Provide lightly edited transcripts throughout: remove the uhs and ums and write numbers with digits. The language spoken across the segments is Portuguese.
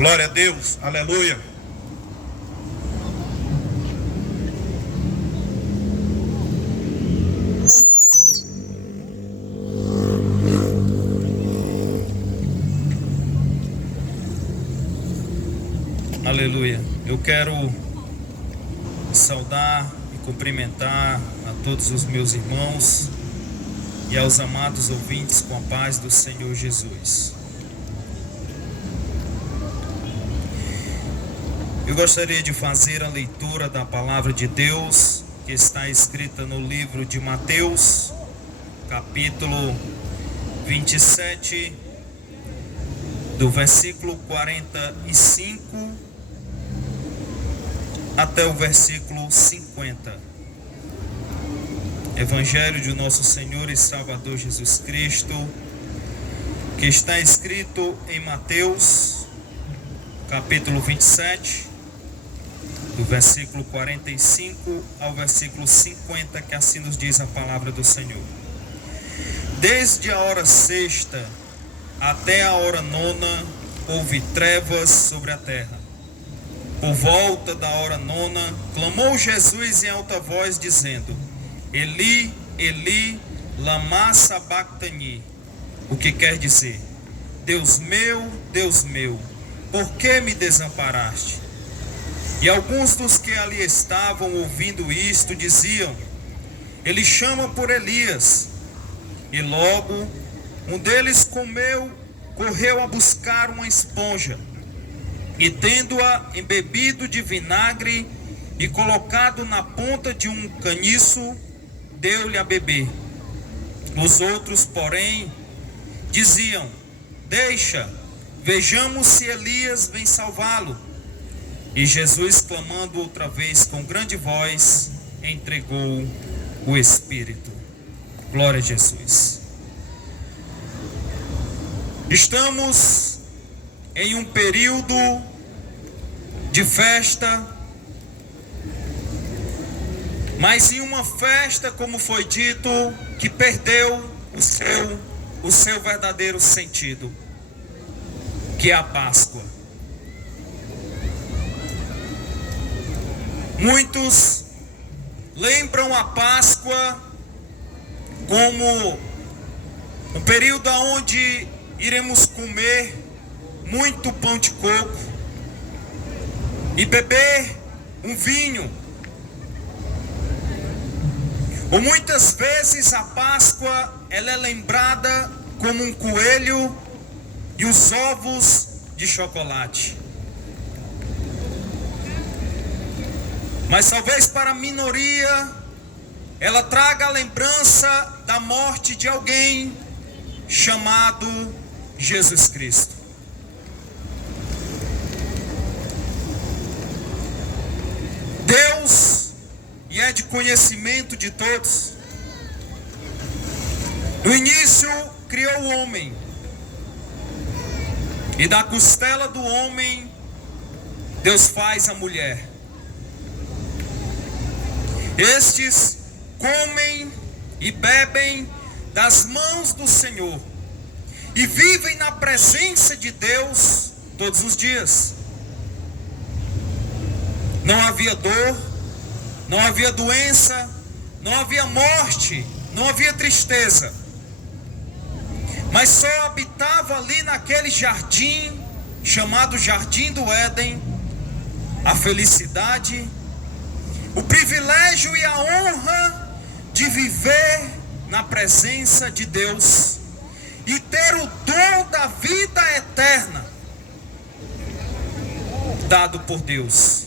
Glória a Deus, aleluia. Aleluia. Eu quero saudar e cumprimentar a todos os meus irmãos e aos amados ouvintes com a paz do Senhor Jesus. Eu gostaria de fazer a leitura da palavra de Deus que está escrita no livro de Mateus, capítulo 27, do versículo 45 até o versículo 50. Evangelho de nosso Senhor e Salvador Jesus Cristo, que está escrito em Mateus, capítulo 27, do versículo 45 ao versículo 50, que assim nos diz a palavra do Senhor. Desde a hora sexta até a hora nona houve trevas sobre a terra. Por volta da hora nona, clamou Jesus em alta voz, dizendo: Eli, Eli, lama sabachthani, o que quer dizer: Deus meu, por que me desamparaste? E alguns dos que ali estavam ouvindo isto diziam: Ele chama por Elias. E logo um deles correu a buscar uma esponja, e tendo-a embebido de vinagre e colocado na ponta de um caniço, deu-lhe a beber. Os outros, porém, diziam: Deixa, vejamos se Elias vem salvá-lo. E Jesus, clamando outra vez com grande voz, entregou o Espírito. Glória a Jesus. Estamos em um período de festa, mas em uma festa, como foi dito, que perdeu o seu verdadeiro sentido, que é a Páscoa. Muitos lembram a Páscoa como um período onde iremos comer muito pão de coco e beber um vinho. Ou muitas vezes a Páscoa ela é lembrada como um coelho e os ovos de chocolate. Mas talvez para a minoria ela traga a lembrança da morte de alguém chamado Jesus Cristo. Deus, e é de conhecimento de todos, no início criou o homem, e da costela do homem Deus faz a mulher. Estes comem e bebem das mãos do Senhor e vivem na presença de Deus todos os dias. Não havia dor, não havia doença, não havia morte, não havia tristeza, mas só habitava ali naquele jardim chamado Jardim do Éden a felicidade, o privilégio e a honra de viver na presença de Deus e ter o dom da vida eterna dado por Deus.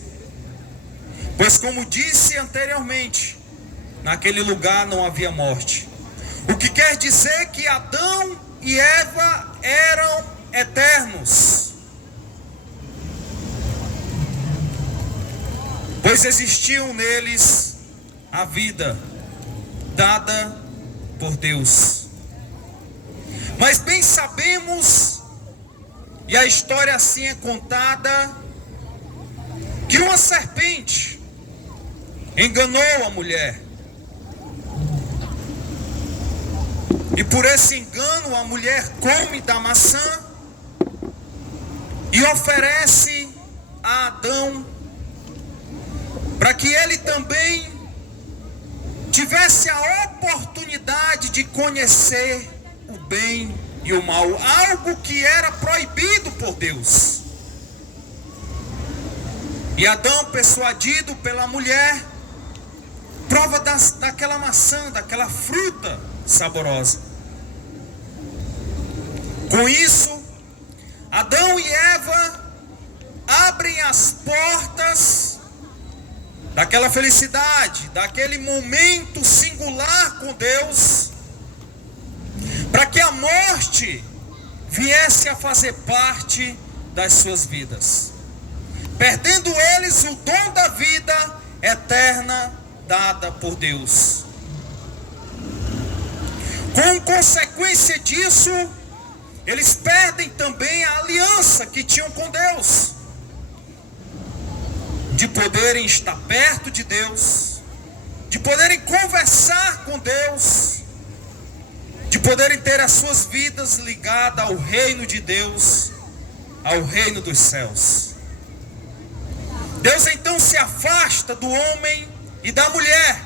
Pois, como disse anteriormente, naquele lugar não havia morte, o que quer dizer que Adão e Eva eram eternos, pois existiam neles a vida dada por Deus. Mas bem sabemos, e a história assim é contada, que uma serpente enganou a mulher, e por esse engano a mulher come da maçã e oferece a Adão para que ele também tivesse a oportunidade de conhecer o bem e o mal, algo que era proibido por Deus. E Adão, persuadido pela mulher, prova daquela maçã, daquela fruta saborosa. Com isso, Adão e Eva abrem as portas daquela felicidade, daquele momento singular com Deus, para que a morte viesse a fazer parte das suas vidas, perdendo eles o dom da vida eterna dada por Deus. Com consequência disso, eles perdem também a aliança que tinham com Deus, de poderem estar perto de Deus, de poderem conversar com Deus, de poderem ter as suas vidas ligadas ao reino de Deus, ao reino dos céus. Deus então se afasta do homem e da mulher,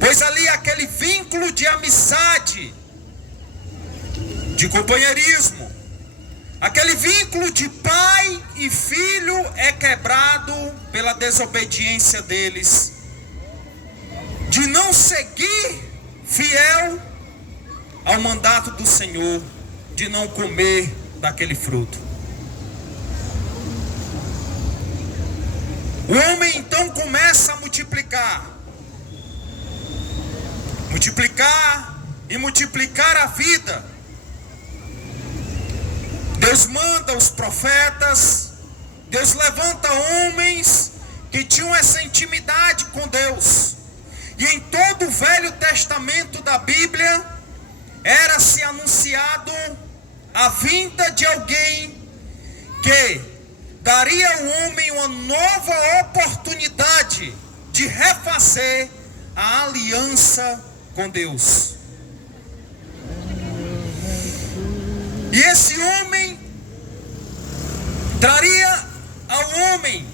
pois ali aquele vínculo de amizade, de companheirismo, aquele vínculo de pai e filho é quebrado pela desobediência deles, de não seguir fiel ao mandato do Senhor, de não comer daquele fruto. O homem então começa a multiplicar e multiplicar a vida. Deus manda os profetas, Deus levanta homens que tinham essa intimidade com Deus. E em todo o Velho Testamento da Bíblia, era-se anunciado a vinda de alguém que daria ao homem uma nova oportunidade de refazer a aliança com Deus. E esse homem traria ao homem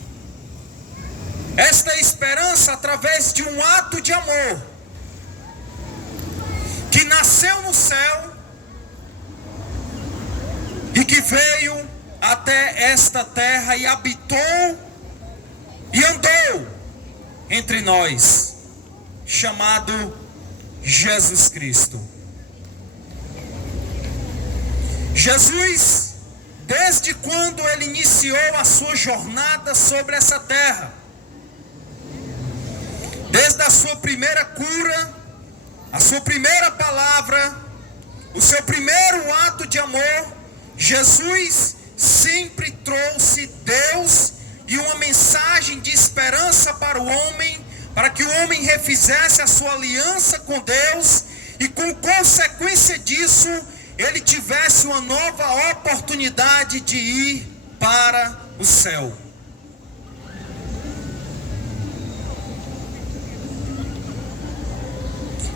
esta esperança através de um ato de amor, que nasceu no céu e que veio até esta terra e habitou e andou entre nós, chamado Jesus Cristo. Jesus, desde quando ele iniciou a sua jornada sobre essa terra, desde a sua primeira cura, a sua primeira palavra, o seu primeiro ato de amor, Jesus sempre trouxe Deus e uma mensagem de esperança para o homem, para que o homem refizesse a sua aliança com Deus e, com consequência disso, ele tivesse uma nova oportunidade de ir para o céu.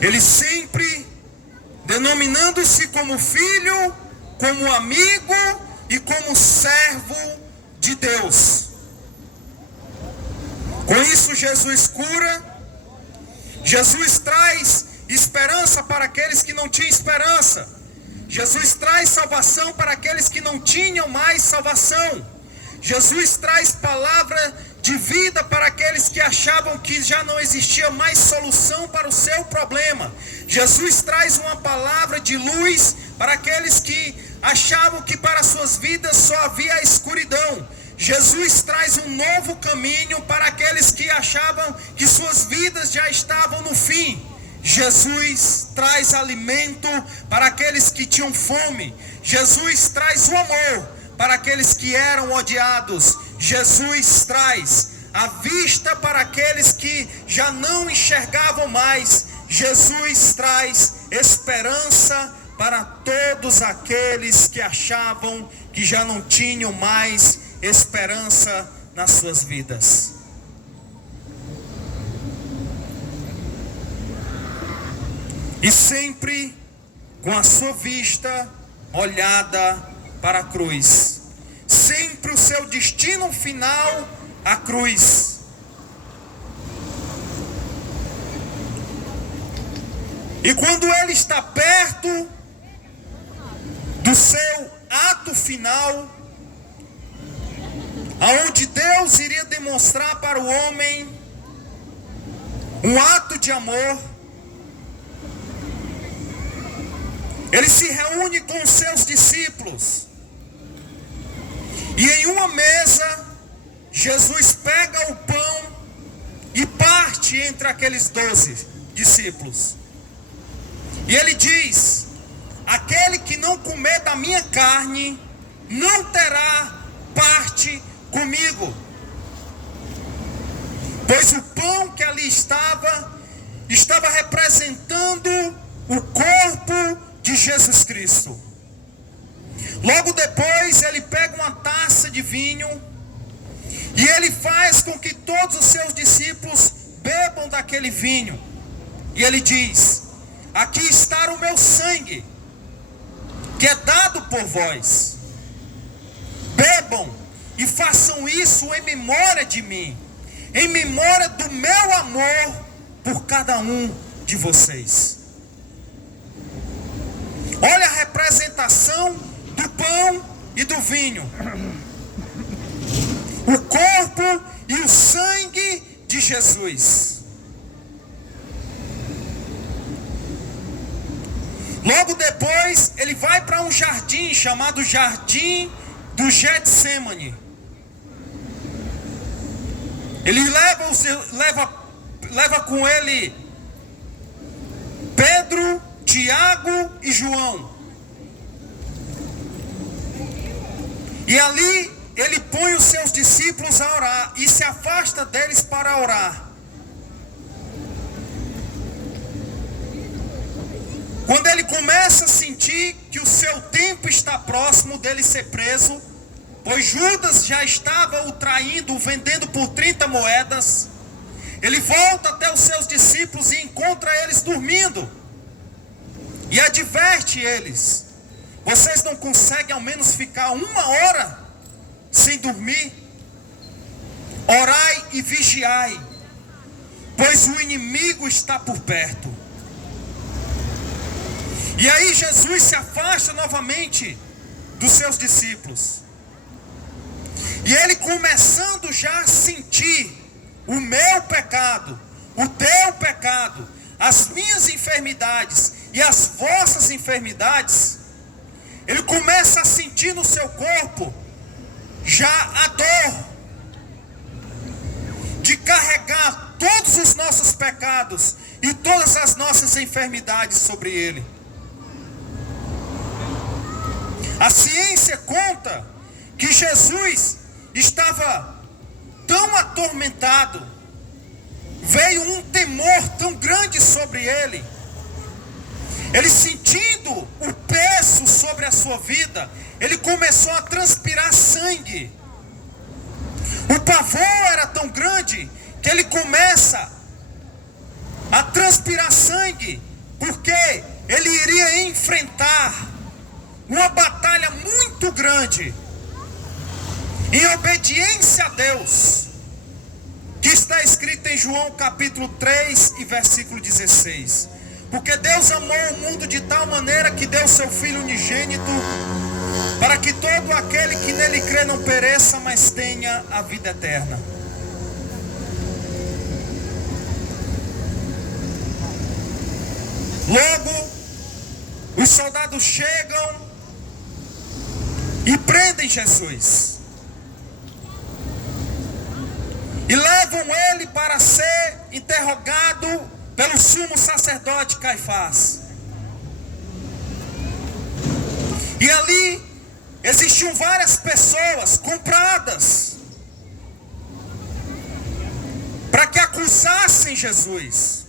Ele sempre denominando-se como filho, como amigo e como servo de Deus. Com isso, Jesus cura, Jesus traz esperança para aqueles que não tinham esperança, Jesus traz salvação para aqueles que não tinham mais salvação, Jesus traz palavra de vida para aqueles que achavam que já não existia mais solução para o seu problema. Jesus traz uma palavra de luz para aqueles que achavam que para suas vidas só havia a escuridão. Jesus traz um novo caminho para aqueles que achavam que suas vidas já estavam no fim. Jesus traz alimento para aqueles que tinham fome. Jesus traz o amor para aqueles que eram odiados. Jesus traz a vista para aqueles que já não enxergavam mais. Jesus traz esperança para todos aqueles que achavam que já não tinham mais esperança nas suas vidas. E sempre com a sua vista olhada para a cruz, sempre o seu destino final, a cruz. E quando ele está perto do seu ato final, aonde Deus iria demonstrar para o homem um ato de amor, ele se reúne com os seus discípulos. E em uma mesa, Jesus pega o pão e parte entre aqueles 12 discípulos. E ele diz: aquele que não comer da minha carne, não terá parte comigo. Pois o pão que ali estava representando o corpo de Jesus Cristo. Logo depois ele pega uma taça de vinho e ele faz com que todos os seus discípulos bebam daquele vinho. E ele diz: aqui está o meu sangue, que é dado por vós. Bebam e façam isso em memória de mim, em memória do meu amor por cada um de vocês. Olha a representação do pão e do vinho. O corpo e o sangue de Jesus. Logo depois, ele vai para um jardim chamado Jardim do Getsemane. Ele leva com ele Pedro, Tiago e João. E ali ele põe os seus discípulos a orar e se afasta deles para orar. Quando ele começa a sentir que o seu tempo está próximo dele ser preso, pois Judas já estava o traindo, o vendendo por 30 moedas, ele volta até os seus discípulos e encontra eles dormindo. E adverte eles: vocês não conseguem ao menos ficar 1 hora sem dormir? Orai e vigiai, pois o inimigo está por perto. E aí Jesus se afasta novamente dos seus discípulos. E ele, começando já a sentir o meu pecado, o teu pecado, as minhas enfermidades e as vossas enfermidades, ele começa a sentir no seu corpo já a dor de carregar todos os nossos pecados e todas as nossas enfermidades sobre ele. A ciência conta que Jesus estava tão atormentado, veio um temor tão grande sobre ele. Ele, sentindo o peso sobre a sua vida, ele começou a transpirar sangue. O pavor era tão grande que ele começa a transpirar sangue, porque ele iria enfrentar uma batalha muito grande, em obediência a Deus, que está escrito em João capítulo 3 e versículo 16. Porque Deus amou o mundo de tal maneira que deu seu Filho unigênito, para que todo aquele que nele crê não pereça, mas tenha a vida eterna. Logo, os soldados chegam e prendem Jesus. E levam ele para ser interrogado pelo sumo sacerdote Caifás. E ali existiam várias pessoas compradas para que acusassem Jesus.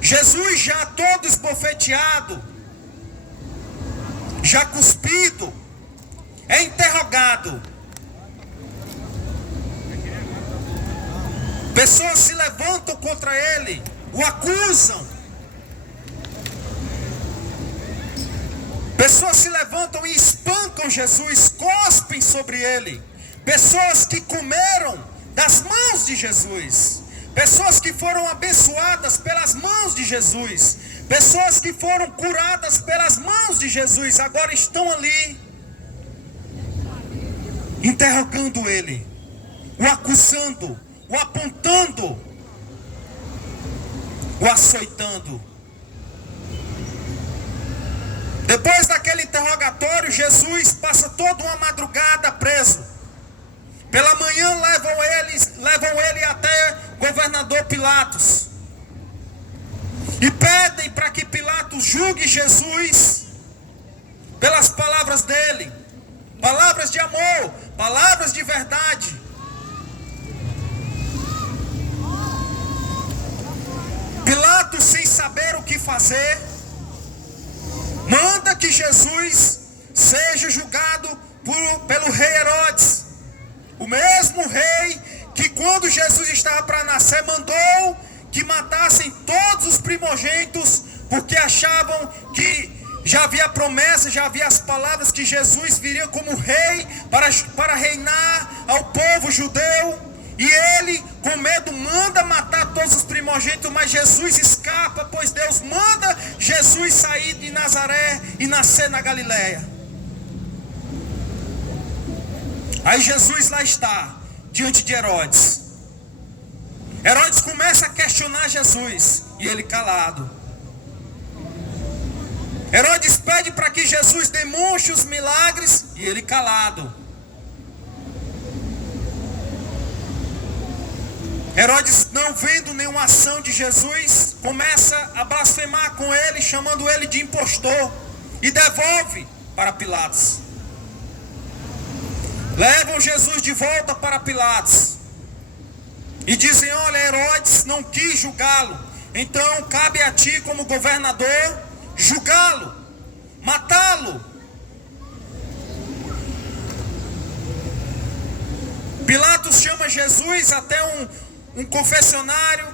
Jesus já todo esbofeteado, já cuspido, é interrogado. Pessoas se levantam contra ele, o acusam. Pessoas se levantam e espancam Jesus, cospem sobre ele. Pessoas que comeram das mãos de Jesus. Pessoas que foram abençoadas pelas mãos de Jesus. Pessoas que foram curadas pelas mãos de Jesus. Agora estão ali, interrogando ele, o acusando, o apontando, o açoitando. Depois daquele interrogatório, Jesus passa toda uma madrugada preso. Pela manhã levam ele até governador Pilatos. E pedem para que Pilatos julgue Jesus pelas palavras dele. Palavras de amor, palavras de verdade. Pilatos, sem saber o que fazer, manda que Jesus seja julgado pelo rei Herodes. O mesmo rei que, quando Jesus estava para nascer, mandou que matassem todos os primogênitos, porque achavam que já havia promessa, já havia as palavras que Jesus viria como rei para reinar ao povo judeu. E ele, com medo, manda matar todos os primogênitos, mas Jesus escapa, pois Deus manda Jesus sair de Nazaré e nascer na Galileia. Aí Jesus lá está, diante de Herodes. Herodes começa a questionar Jesus, e ele calado. Herodes pede para que Jesus demonstre os milagres, e ele calado. Herodes, não vendo nenhuma ação de Jesus, começa a blasfemar com ele, chamando ele de impostor, e devolve para Pilatos. Levam Jesus de volta para Pilatos e dizem: olha, Herodes não quis julgá-lo, então cabe a ti, como governador, julgá-lo, matá-lo. Pilatos chama Jesus até um confessionário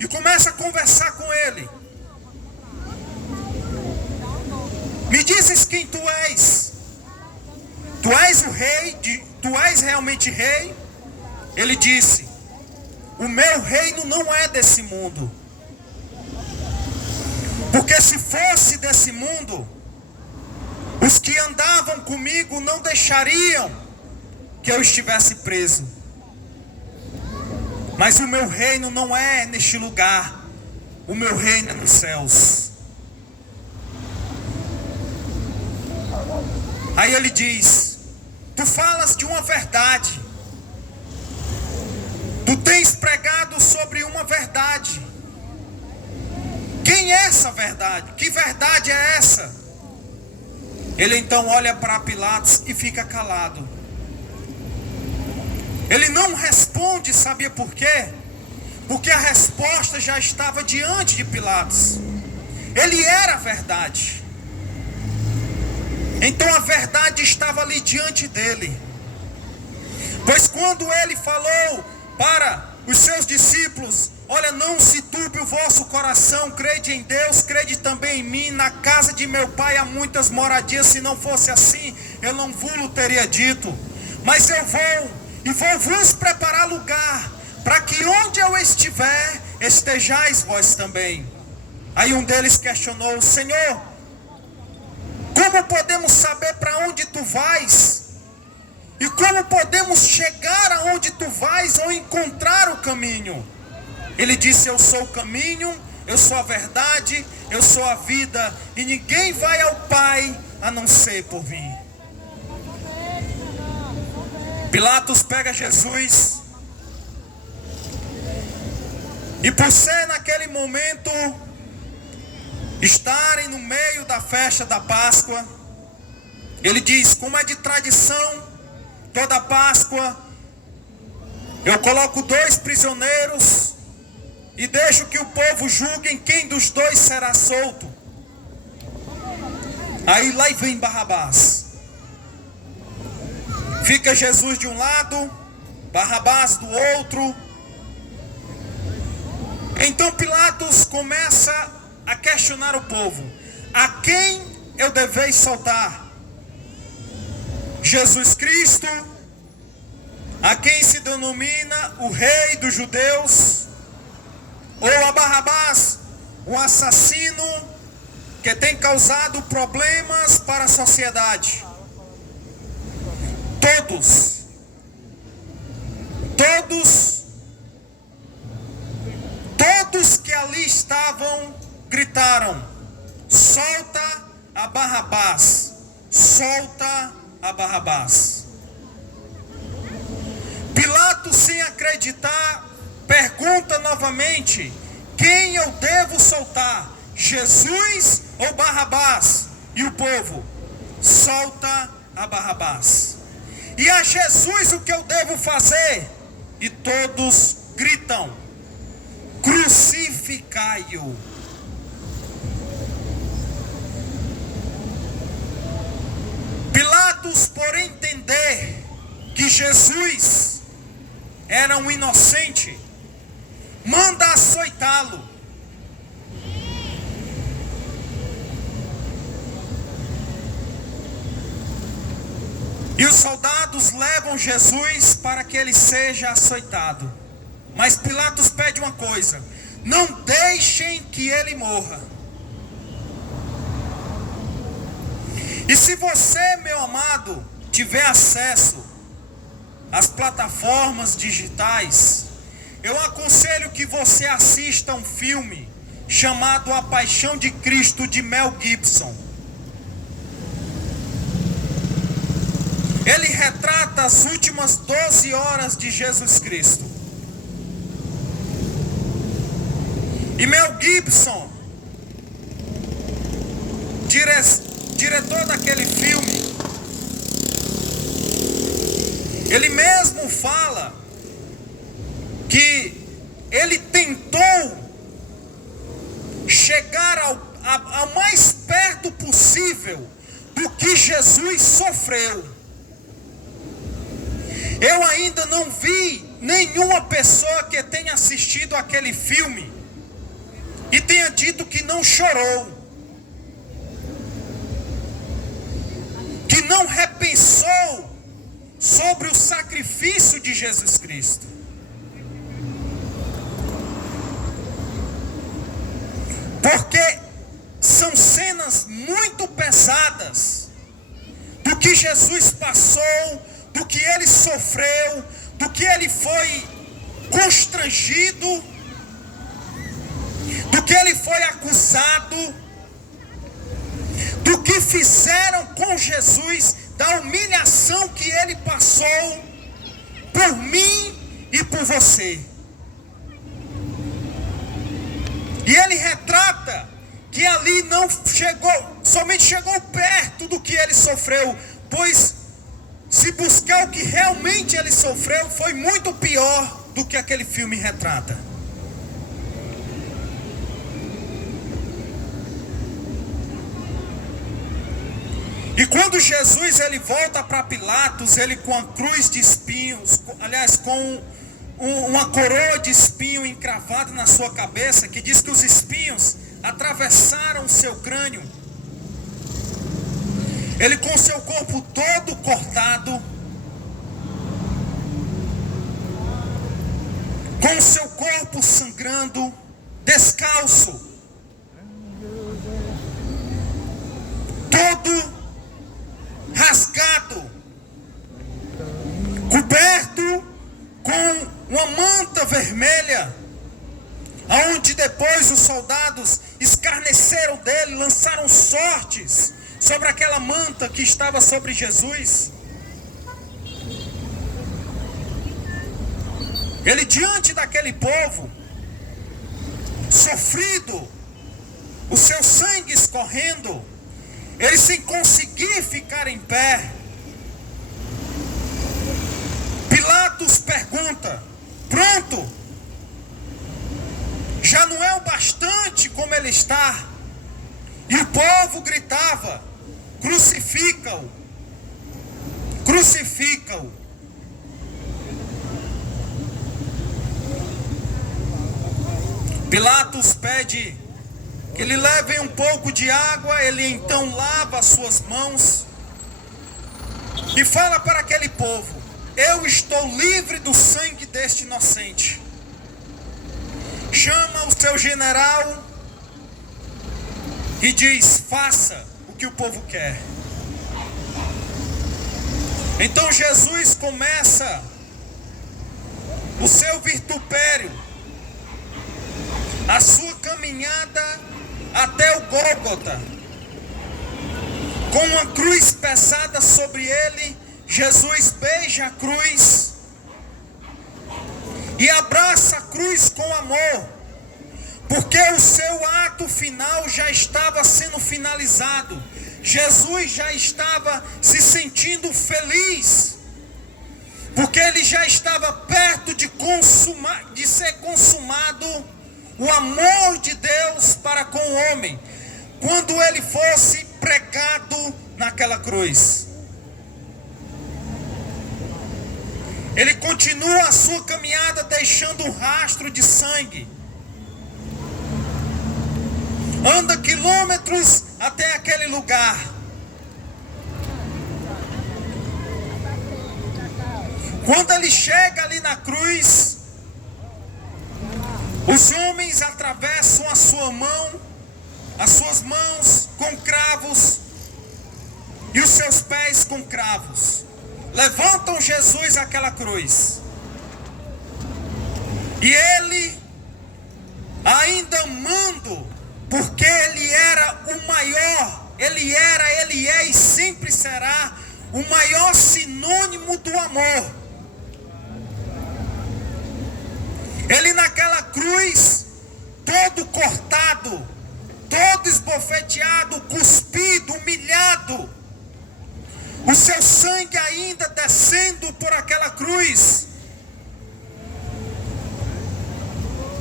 e começa a conversar com ele. Me dizes quem tu és? Tu és o rei? Tu és realmente rei? Ele disse: o meu reino não é desse mundo. Porque se fosse desse mundo, os que andavam comigo não deixariam que eu estivesse preso. Mas o meu reino não é neste lugar. O meu reino é nos céus. Aí ele diz: tu falas de uma verdade. Tu tens pregado sobre uma verdade. Quem é essa verdade? Que verdade é essa? Ele então olha para Pilatos e fica calado. Ele não responde, sabia por quê? Porque a resposta já estava diante de Pilatos. Ele era a verdade. Então a verdade estava ali diante dele. Pois quando ele falou para os seus discípulos: olha, não se turbe o vosso coração, crede em Deus, crede também em mim. Na casa de meu pai há muitas moradias, se não fosse assim, eu não vos teria dito. Mas eu vou vos preparar lugar, para que onde eu estiver, estejais vós também. Aí um deles questionou: Senhor, como podemos saber para onde tu vais? E como podemos chegar aonde tu vais ou encontrar o caminho? Ele disse: eu sou o caminho, eu sou a verdade, eu sou a vida, e ninguém vai ao Pai a não ser por mim. Pilatos pega Jesus, e por ser naquele momento estarem no meio da festa da Páscoa, ele diz: como é de tradição, toda Páscoa eu coloco 2 prisioneiros e deixo que o povo julgue quem dos 2 será solto. Aí lá vem Barrabás. Fica Jesus de um lado, Barrabás do outro. Então Pilatos começa a questionar o povo: a quem eu deveis soltar? Jesus Cristo, a quem se denomina o Rei dos Judeus, ou a Barrabás, um assassino que tem causado problemas para a sociedade? Todos que ali estavam gritaram: solta a Barrabás, solta a Barrabás. Pilatos, sem acreditar, pergunta novamente: quem eu devo soltar, Jesus ou Barrabás? E o povo: solta a Barrabás. E a Jesus o que eu devo fazer? E todos gritam: crucificai-o. Pilatos, por entender que Jesus era um inocente, manda açoitá-lo. E os soldados levam Jesus para que ele seja açoitado. Mas Pilatos pede uma coisa: não deixem que ele morra. E se você, meu amado, tiver acesso às plataformas digitais, eu aconselho que você assista um filme chamado A Paixão de Cristo, de Mel Gibson. Ele retrata as últimas 12 horas de Jesus Cristo. E Mel Gibson, diretor daquele filme, ele mesmo fala que ele tentou chegar ao mais perto possível do que Jesus sofreu. Eu ainda não vi nenhuma pessoa que tenha assistido aquele filme e tenha dito que não chorou, que não repensou sobre o sacrifício de Jesus Cristo. Porque são cenas muito pesadas do que Jesus passou, do que ele sofreu, do que ele foi constrangido, do que ele foi acusado, do que fizeram com Jesus, da humilhação que ele passou por mim e por você. E ele retrata que ali não chegou, somente chegou perto do que ele sofreu, pois se buscar o que realmente ele sofreu, foi muito pior do que aquele filme retrata. E quando Jesus ele volta para Pilatos, ele com a cruz de espinhos, aliás, com uma coroa de espinho encravada na sua cabeça, que diz que os espinhos atravessaram o seu crânio. Ele com seu corpo todo cortado, com seu corpo sangrando, descalço, todo rasgado, coberto com uma manta vermelha, aonde depois os soldados escarneceram dele, lançaram sortes sobre aquela manta que estava sobre Jesus. Ele, diante daquele povo sofrido, o seu sangue escorrendo, ele sem conseguir ficar em pé. Pilatos pergunta: pronto? Já não é o bastante como ele está? E o povo gritava: crucifica-o, crucifica-o. Pilatos pede que lhe levem um pouco de água. Ele então lava as suas mãos e fala para aquele povo: eu estou livre do sangue deste inocente. Chama o seu general e diz: faça o que o povo quer. Então Jesus começa o seu vitupério, a sua caminhada até o Gólgota. Com uma cruz pesada sobre ele, Jesus beija a cruz e abraça a cruz com amor, porque o seu ato final já estava sendo finalizado. Jesus já estava se sentindo feliz, porque ele já estava perto de ser consumado o amor de Deus para com o homem, quando ele fosse pregado naquela cruz. Ele continua a sua caminhada deixando um rastro de sangue. Anda quilômetros até aquele lugar. Quando ele chega ali na cruz, os homens atravessam as suas mãos com cravos e os seus pés com cravos. Levantam Jesus àquela cruz. E ele, ainda amando, porque ele era o maior, ele é e sempre será o maior sinônimo do amor. Ele naquela cruz, todo cortado, todo esbofeteado, cuspido, humilhado, o seu sangue ainda descendo por aquela cruz.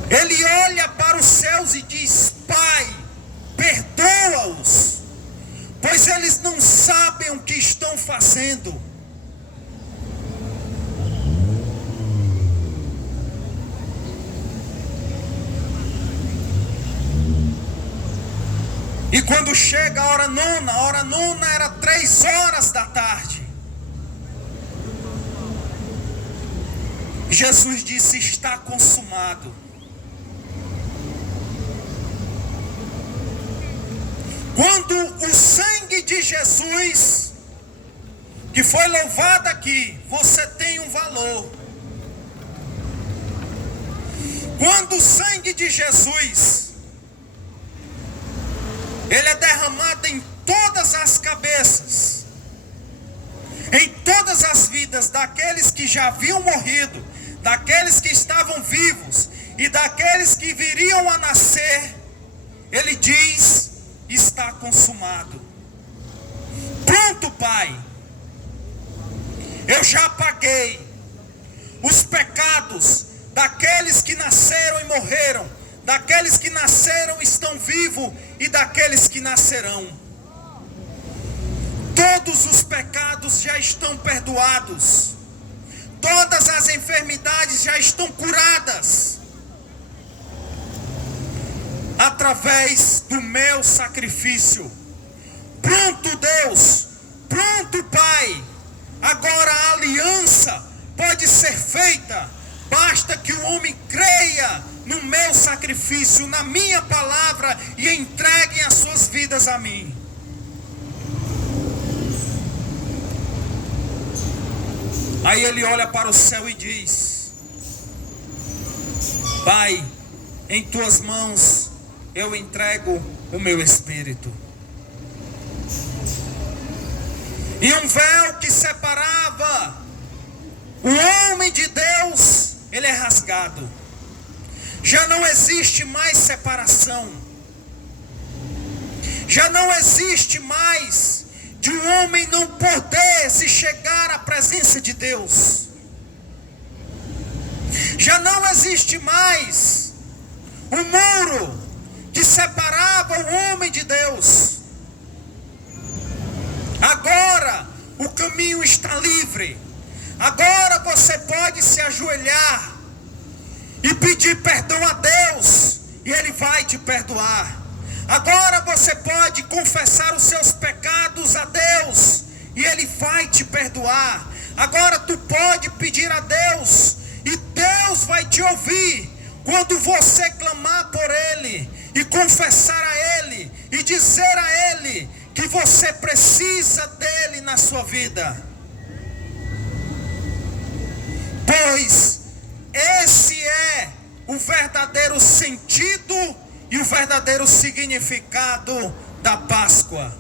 Ele olha para os céus e diz: Pai, perdoa-os, pois eles não sabem o que estão fazendo. E quando chega a hora nona era 3 horas da tarde. Jesus disse: está consumado. Quando o sangue de Jesus, que foi louvado aqui, você tem um valor. Quando o sangue de Jesus, ele é derramado em todas as cabeças, em todas as vidas daqueles que já haviam morrido, daqueles que estavam vivos e daqueles que viriam a nascer, ele diz: está consumado. Pronto, Pai, eu já paguei os pecados daqueles que nasceram e morreram, daqueles que nasceram e estão vivos e daqueles que nascerão. Todos os pecados já estão perdoados, todas as enfermidades já estão curadas, através do meu sacrifício. Pronto, Deus, pronto, Pai, agora a aliança pode ser feita, basta que o homem creia no meu sacrifício, na minha palavra, e entreguem as suas vidas a mim. Aí ele olha para o céu e diz: Pai, em tuas mãos eu entrego o meu espírito. E um véu que separava o homem de Deus, ele é rasgado. Já não existe mais separação. Já não existe mais de um homem não poder se chegar à presença de Deus. Já não existe mais um muro que separava o homem de Deus. Agora o caminho está livre. Agora você pode se ajoelhar e pedir perdão a Deus, e Ele vai te perdoar. Agora você pode confessar os seus pecados a Deus e Ele vai te perdoar. Agora tu pode pedir a Deus e Deus vai te ouvir quando você clamar por Ele e confessar a Ele e dizer a Ele que você precisa dEle na sua vida. Pois esse é o verdadeiro sentido e o verdadeiro significado da Páscoa.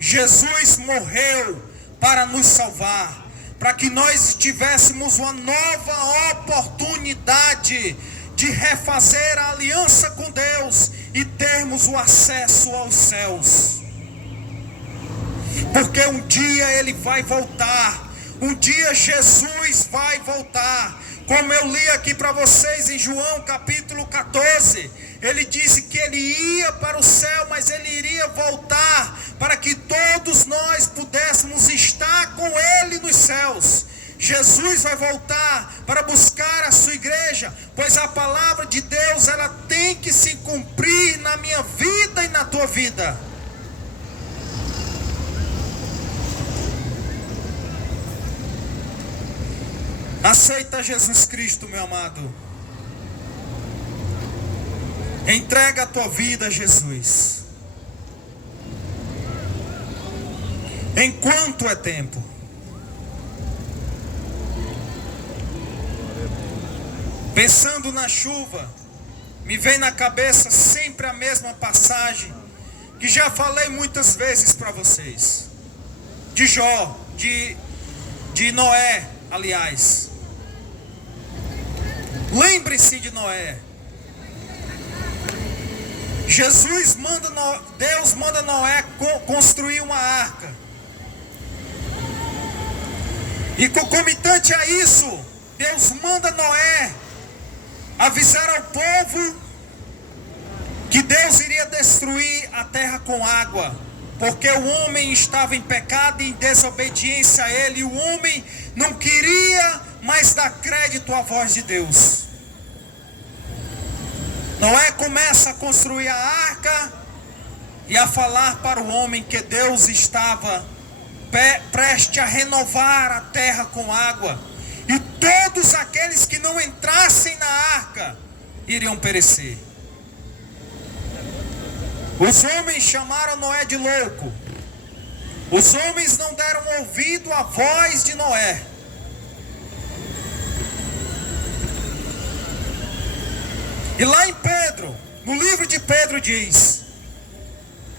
Jesus morreu para nos salvar, para que nós tivéssemos uma nova oportunidade de refazer a aliança com Deus e termos o acesso aos céus. Porque um dia Ele vai voltar, um dia Jesus vai voltar. Como eu li aqui para vocês em João capítulo 14, Ele disse que Ele ia para o céu, mas Ele iria voltar para que todos nós pudéssemos estar com Ele nos céus. Jesus vai voltar para buscar a sua igreja, pois a palavra de Deus ela tem que se cumprir na minha vida e na tua vida. Aceita Jesus Cristo, meu amado. Entrega a tua vida a Jesus. Enquanto é tempo. Pensando na chuva, me vem na cabeça sempre a mesma passagem que já falei muitas vezes para vocês. De Jó, de Noé, aliás. Lembre-se de Noé. Deus manda Noé construir uma arca. E concomitante a isso, Deus manda Noé avisar ao povo que Deus iria destruir a terra com água, porque o homem estava em pecado e em desobediência a Ele, e o homem não queria mais dar crédito à voz de Deus. Noé começa a construir a arca e a falar para o homem que Deus estava prestes a renovar a terra com água, e todos aqueles que não entrassem na arca iriam perecer. Os homens chamaram Noé de louco. Os homens não deram ouvido à voz de Noé. E lá em Pedro, no livro de Pedro diz: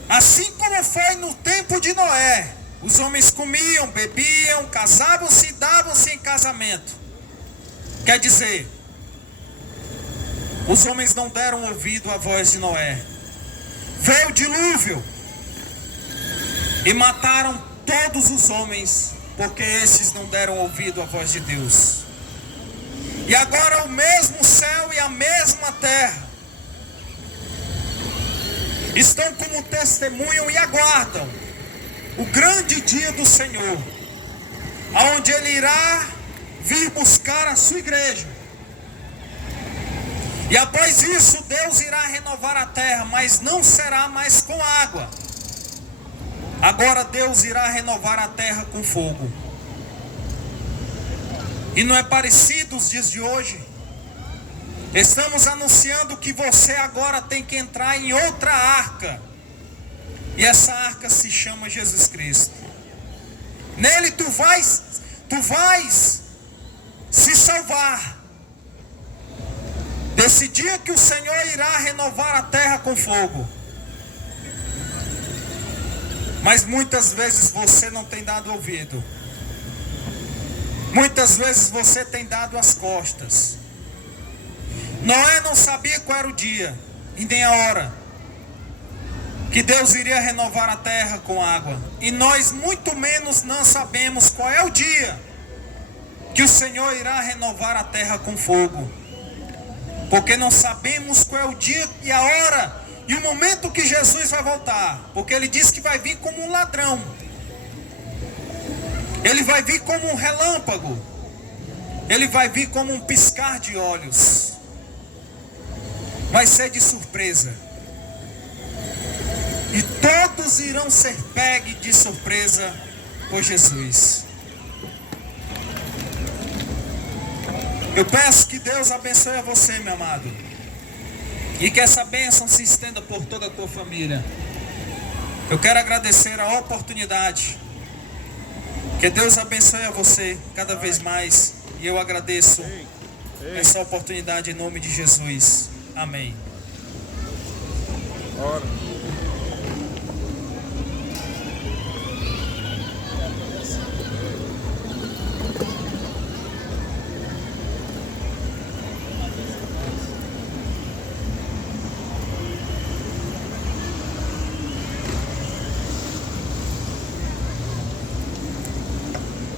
assim como foi no tempo de Noé, os homens comiam, bebiam, casavam-se e davam-se em casamento. Quer dizer, os homens não deram ouvido à voz de Noé. Veio o dilúvio e mataram todos os homens, porque esses não deram ouvido à voz de Deus. E agora o mesmo céu e a mesma terra estão como testemunham e aguardam o grande dia do Senhor, aonde Ele irá vir buscar a sua igreja. E após isso Deus irá renovar a terra, mas não será mais com água. Agora Deus irá renovar a terra com fogo. E não é parecido os dias de hoje? Estamos anunciando que você agora tem que entrar em outra arca. E essa arca se chama Jesus Cristo. Nele tu vais se salvar desse dia que o Senhor irá renovar a terra com fogo. Mas muitas vezes você não tem dado ouvido. Muitas vezes você tem dado as costas. Noé não sabia qual era o dia e nem a hora que Deus iria renovar a terra com água. E nós muito menos não sabemos qual é o dia que o Senhor irá renovar a terra com fogo. Porque não sabemos qual é o dia e a hora e o momento que Jesus vai voltar. Porque Ele disse que vai vir como um ladrão. Ele vai vir como um relâmpago. Ele vai vir como um piscar de olhos. Vai ser de surpresa. E todos irão ser pegos de surpresa por Jesus. Eu peço que Deus abençoe a você, meu amado, e que essa bênção se estenda por toda a tua família. Eu quero agradecer a oportunidade. Que Deus abençoe a você cada vez mais. E eu agradeço essa oportunidade em nome de Jesus. Amém.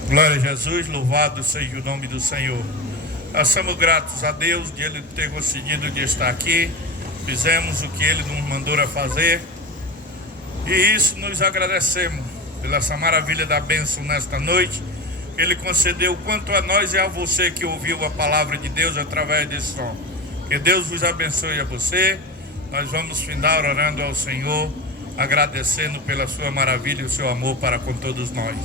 Glória a Jesus, louvado seja o nome do Senhor. Nós somos gratos a Deus de Ele ter conseguido de estar aqui. Fizemos o que Ele nos mandou a fazer. E isso nos agradecemos pela essa maravilha da bênção nesta noite. Ele concedeu quanto a nós e a você que ouviu a palavra de Deus através desse som. Que Deus vos abençoe a você. Nós vamos findar orando ao Senhor, agradecendo pela sua maravilha e o seu amor para com todos nós.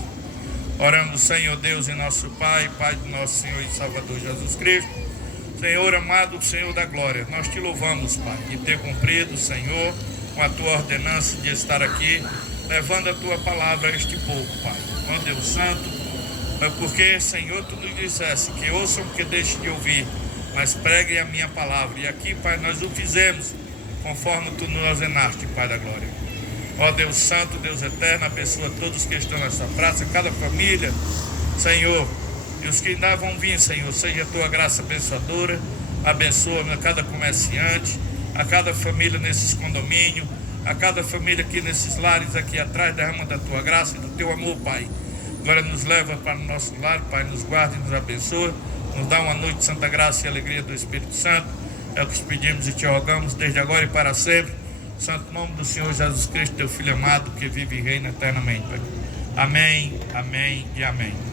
Oramos, Senhor Deus e nosso Pai, Pai do nosso Senhor e Salvador Jesus Cristo. Senhor amado, Senhor da glória, nós te louvamos, Pai, de ter cumprido, Senhor, com a tua ordenança de estar aqui, levando a tua palavra a este povo, Pai. Ó Deus Santo, é porque, Senhor, tu nos disseste que ouçam que deixem de ouvir, mas preguem a minha palavra. E aqui, Pai, nós o fizemos conforme tu nos ordenaste, Pai da glória. Ó Deus Santo, Deus Eterno, abençoa todos que estão nessa praça, cada família, Senhor, e os que ainda vão vir, Senhor, seja a tua graça abençoadora, abençoa a cada comerciante, a cada família nesses condomínios, a cada família aqui nesses lares aqui atrás, derrama da tua graça e do teu amor, Pai. Agora nos leva para o nosso lar, Pai, nos guarda e nos abençoa, nos dá uma noite de santa graça e alegria do Espírito Santo, é o que te pedimos e te rogamos desde agora e para sempre. Santo nome do Senhor Jesus Cristo, teu Filho amado, que vive e reina eternamente. Amém, amém e amém.